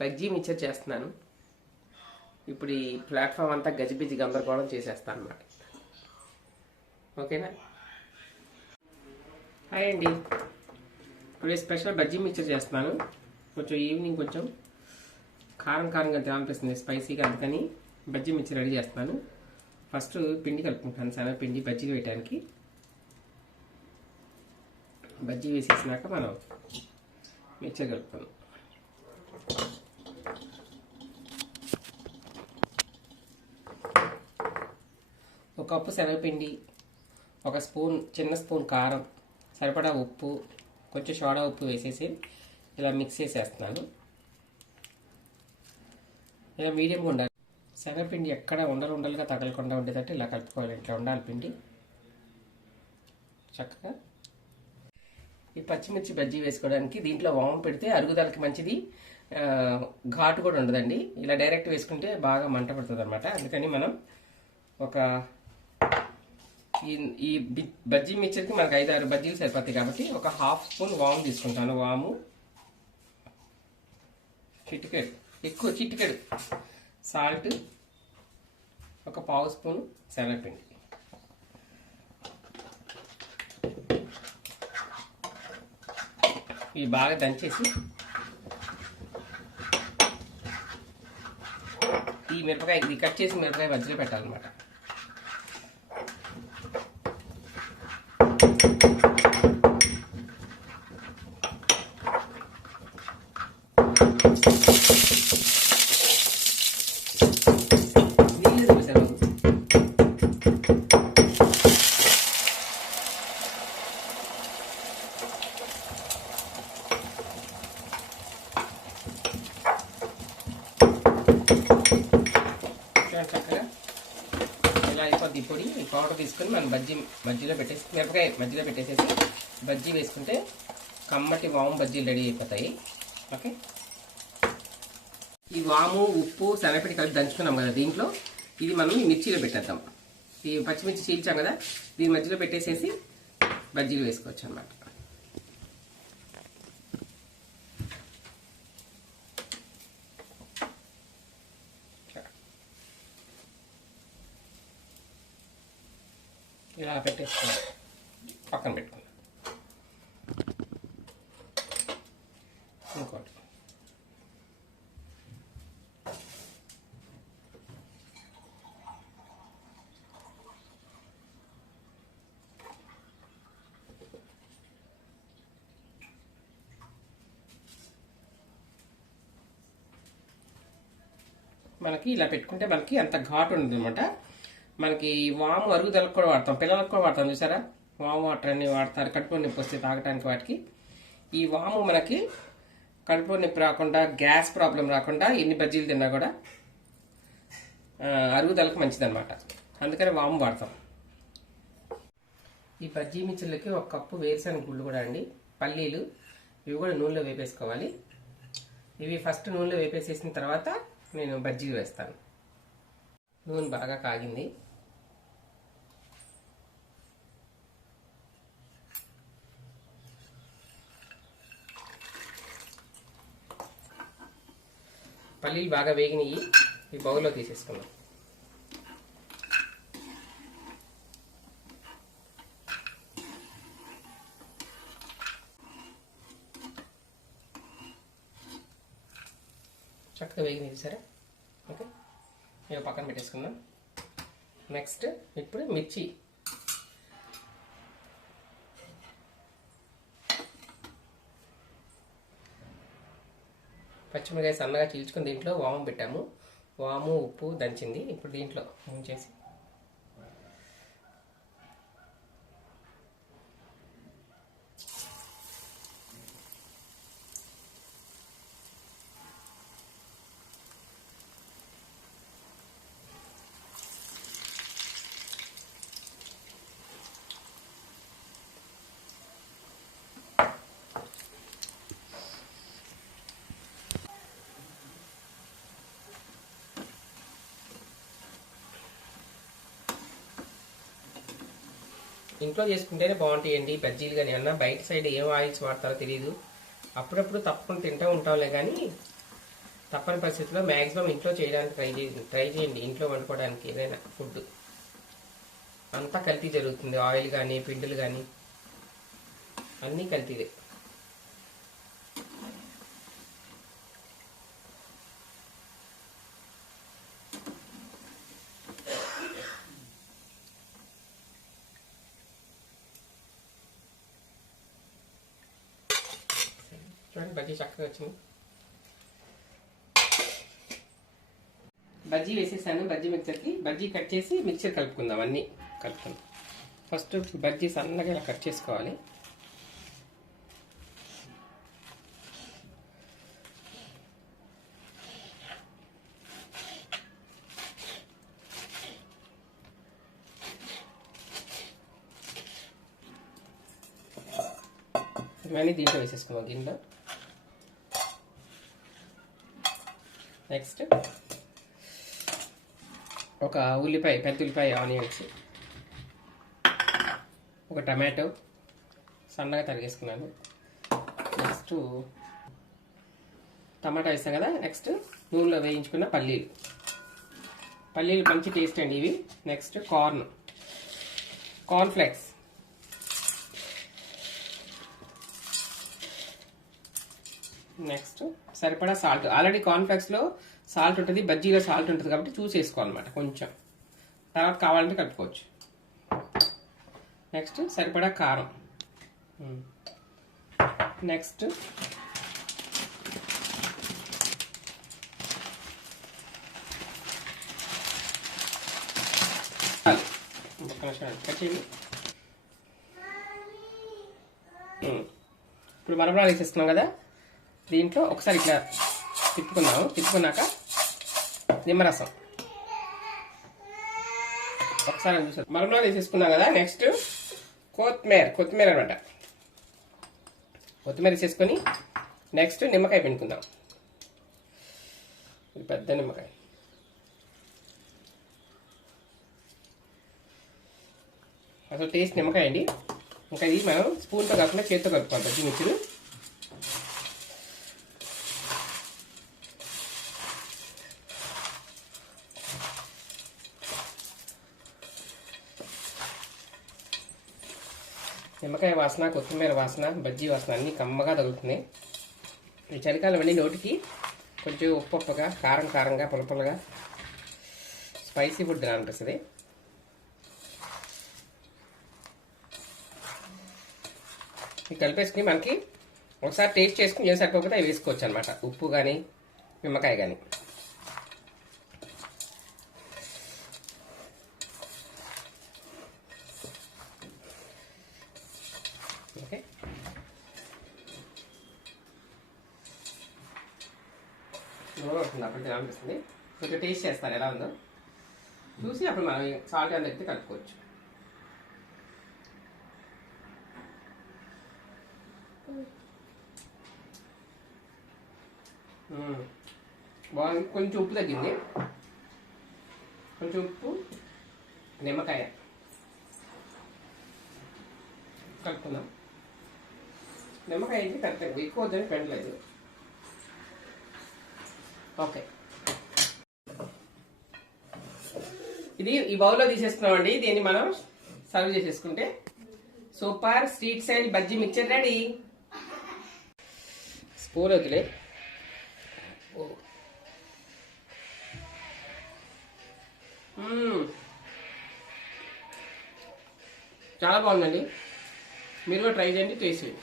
Bajji mixture చేస్తున్నాను. ఇప్పుడు ఈ ప్లాట్ఫామ్ అంతా గజిబిజి గందరగోళం చేసేస్తాను అనమాట ఓకేనా? హాయ్ అండి. ఇప్పుడు స్పెషల్ బజ్జీ మిక్చర్ చేస్తున్నాను. కొంచెం ఈవినింగ్ కొంచెం కారం కారంగా తినాలనిపిస్తుంది స్పైసీగా అందుకని బజ్జీ మిక్చర్ రెడీ చేస్తున్నాను. ఫస్ట్ పిండి కలుపుకుంటాను శనగ పిండి బజ్జీలు వేయడానికి బజ్జీ వేసేసినాక మనం మిక్చర్ కలుపుతాం ఒక కప్పు శనగపిండి ఒక స్పూన్ చిన్న స్పూన్ కారం సరిపడా ఉప్పు కొంచెం సోడా ఉప్పు వేసేసి ఇలా మిక్స్ చేసేస్తున్నాను. ఇలా మీడియంగా ఉండాలి. శనగపిండి ఎక్కడ ఉండలు ఉండలుగా తగలకుండా ఉండేటట్టు ఇలా కలుపుకోవాలి. ఇట్లా ఉండాలి పిండి. చక్కగా. ఈ పచ్చిమిర్చి బజ్జీ వేసుకోవడానికి దీంట్లో వామం పెడితే అరుగుదలకి మంచిది. ఘాటు కూడా ఉండదండి. ఇలా డైరెక్ట్ వేసుకుంటే బాగా మంట పడుతుంది అనమాట అందుకని మనం ఒక ఈ ఈ బజ్జీ మిక్చర్కి మనకు ఐదు ఆరు బజ్జీలు సరిపోతాయి కాబట్టి ఒక హాఫ్ స్పూన్ వాము తీసుకుంటాను. వాము చిటికెడు ఎక్కువ చిటికెడు. సాల్ట్ ఒక పావు స్పూన్ శనగపిండి. ఇవి బాగా దంచేసి ఈ మిరపకాయ ఇది కట్ చేసి మిరపకాయ మధ్యలో పెట్టాలన్నమాట నీళ్ళు చూసాను చూడండి చక్కగా ఇలా అయిపోద్ది ఈ పొడి ఈ పౌడర్ తీసుకొని మనం బజ్జీ మధ్యలో పెట్టేసి మిరపకాయ మధ్యలో పెట్టేసేసి బజ్జీ వేసుకుంటే కమ్మటి వాము బజ్జీలు రెడీ అయిపోతాయి ఓకే ఈ వాము ఉప్పు శనగపిండి కలిపి దంచుకున్నాం కదా దీంట్లో. ఇది మనం మిర్చిలో పెట్టేద్దాం. ఈ పచ్చిమిర్చి చీల్చాం కదా దీని మధ్యలో పెట్టేసేసి బజ్జీలు వేసుకోవచ్చు అనమాట ఇలా పెట్టేసుకున్నాం. పక్కన పెట్టుకున్నాం ఇంకోటి. మనకి ఇలా పెట్టుకుంటే మనకి అంత ఘాటు ఉంటుంది అనమాట మనకి ఈ వాము అరుగుదలకు కూడా వాడతాం పిల్లలకు కూడా వాడతాం చూసారా? వాము వాటర్ అన్ని వాడతారు కడుపు నొప్పి వస్తే తాగడానికి వాటికి. ఈ వాము మనకి కడుపు నొప్పి రాకుండా గ్యాస్ ప్రాబ్లం రాకుండా ఎన్ని బజ్జీలు తిన్నా కూడా అరుగుదలకు మంచిదన్నమాట. అందుకని వాము వాడతాం. ఈ బజ్జీ మిర్చిలకి ఒక కప్పు వేరుశనగ గుళ్ళు కూడా అండి. పల్లీలు ఇవి కూడా నూనెలో వేపేసుకోవాలి. ఇవి ఫస్ట్ నూనెలో వేపేసేసిన తర్వాత నేను బజ్జీలు వేస్తాను. నూనె బాగా కాగింది. పల్లీలు బాగా వేగినాయి. ఈ బౌల్లో తీసేసుకున్నాం చక్కగా సరే? ఓకే? ఇక పక్కన పెట్టేసుకుందాం. నెక్స్ట్ ఇప్పుడు మిర్చి. పచ్చిమిరకాయ సన్నగా చీల్చుకుని దీంట్లో వాము పెట్టాము. వాము ఉప్పు దంచింది. ఇప్పుడు దీంట్లో ముంచేసి ఇంట్లో చేసుకుంటేనే బాగుంటాయండి. బజ్జీలు కానీ అన్న బయట సైడ్ ఏం ఆయిల్స్ వాడతారో తెలియదు అప్పుడప్పుడు తప్పకుండా తింటూ ఉంటాంలే కానీ తప్పని పరిస్థితుల్లో మ్యాక్సిమం ఇంట్లో చేయడానికి ట్రై చేయండి. ట్రై చేయండి ఇంట్లో వండుకోవడానికి ఏదైనా ఫుడ్. అంతా కల్తీ జరుగుతుంది. ఆయిల్ కానీ పిండిలు కానీ అన్నీ కల్తీదే చూడండి బజ్జీ చక్కగా వచ్చింది. బజ్జీ వేసేసాను బజ్జీ మిక్సర్కి. బజ్జీ కట్ చేసి మిక్చర్ కలుపుకుందాం అన్నీ. కలుపుకుందాం. ఫస్ట్ బజ్జీ సన్నగా ఇలా కట్ చేసుకోవాలి. ఇవన్నీ దీంట్లో వేసేసుకుందాం దీంట్లో. నెక్స్ట్. ఒక ఉల్లిపాయ పెద్ద ఉల్లిపాయ ఆనియన్స్. ఒక టమాటో. సన్నగా తరిగేసుకున్నాను. నెక్స్ట్ టమాటా వేస్తాం కదా నెక్స్ట్ నూనెలో వేయించుకున్న పల్లీలు. పల్లీలు మంచి టేస్ట్ అండి ఇవి. Next corn. Corn flakes. Next సరిపడా సాల్ట్ ఆల్రెడీ కార్న్ఫ్లెక్స్లో సాల్ట్ ఉంటుంది బజ్జీలో సాల్ట్ ఉంటుంది కాబట్టి చూసేసుకోవాలన్నమాట కొంచెం. తర్వాత కావాలంటే కలుపుకోవచ్చు. నెక్స్ట్ సరిపడా కారం. Hmm. Next hmm. hmm. ఇప్పుడు మనం కూడా వేసేస్తున్నాం కదా. దీంట్లో ఒకసారి ఇట్లా తిప్పుకున్నాము తిప్పుకున్నాక నిమ్మరసం. ఒకసారి చూసారు మరలో వేసేసుకున్నాం కదా నెక్స్ట్ కొత్తిమీర కొత్తిమీర అనమాట. కొత్తిమీర వేసేసుకొని నెక్స్ట్ నిమ్మకాయ పిండుకుందాం. ఇది పెద్ద నిమ్మకాయ. అసలు టేస్ట్ నిమ్మకాయ అండి. ఇంకా ఇది మనం స్పూన్తో కాకుండా చేతితో కలుపుకోవాలి పచ్చి నిమ్మకాయ వాసన కొత్తిమీర వాసన బజ్జీ వాసన అన్నీ కమ్మగా తగులుతుంది ఈ చలికాలం వెళ్ళి నోటికి కొంచెం ఉప్పు ఉప్పుగా కారం కారంగా పులపులగా స్పైసీ ఫుడ్ అనిపిస్తుంది ఇది కలిపేసుకుని మనకి ఒకసారి టేస్ట్ చేసుకుని ఏం సరిపోకపోతే అవి వేసుకోవచ్చు అనమాట ఉప్పు కానీ నిమ్మకాయ కానీ ఓకే నూనె వస్తుంది అప్పుడు అనిపిస్తుంది. కొంచెం టేస్ట్ చేస్తారు ఎలా ఉందో. చూసి అప్పుడు మనం సాల్ట్ అని ఎత్తి కలుపుకోవచ్చు. బాగుంది. కొంచెం ఉప్పు తగ్గింది. కొంచెం ఉప్పు నిమ్మకాయ. కలుపుకుందాం. నిమ్మకాయ అయితే కరెక్ట్ ఎక్కువ వద్దని పెండలేదు ఓకే. ఇది ఈ బౌల్లో తీసేస్తున్నామండి. దీన్ని మనం సర్వ్ చేసేసుకుంటే super sweets side bajji mixture ready. Spoon వదిలే. ఓ. చాలా బాగుందండి. మీరు కూడా ట్రై చేయండి టేస్ట్ చేయండి.